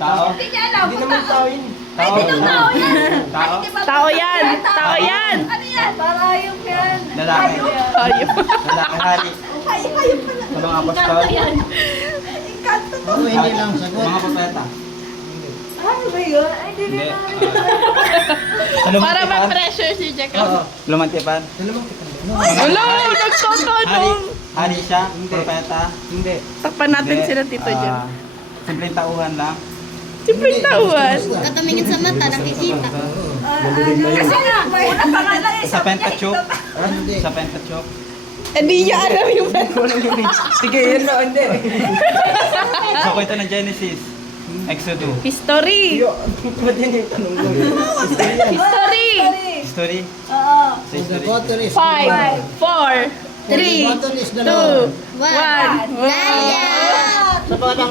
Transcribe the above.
Tao? Hindi niya alam. Hindi naman tao yun. Ay, sinong tao yan? Tao? Ay, di ba- Tao yan! Tao yan! Ano yan? Parayong yan. Lalaki. Ayun. Lalaki hari. Hayop pala. Walang apostol. Encanto to. Oo, hindi lang sagot. Mga propeta. Ano ba yun? Ay, di Hindi. rin Para Lumantipan. ma-pressure si Jacob. Oo. Lumantipan. Ano naman kita? Wala! Hari. Nagtotonong! Hari siya. Hindi. Propeta. Hindi. Takpan natin Hindi. sila Tito Jan. Simpleng tauhan lang. Simpleng tauhan. Katumingin sa mata, nakikita. Kasi nga, una pangalan eh. Sa Pentateuch. Hindi. Sa Pentateuch. Eh di niya alam yung Sige, yun na. Hindi. Sa kwento ng Genesis. Exodus. history. Ba't yun yung tanong mo? History. History. Oo. Sa history. 5, 4, 3, 2, 1. One. Gaya! Sa pangalang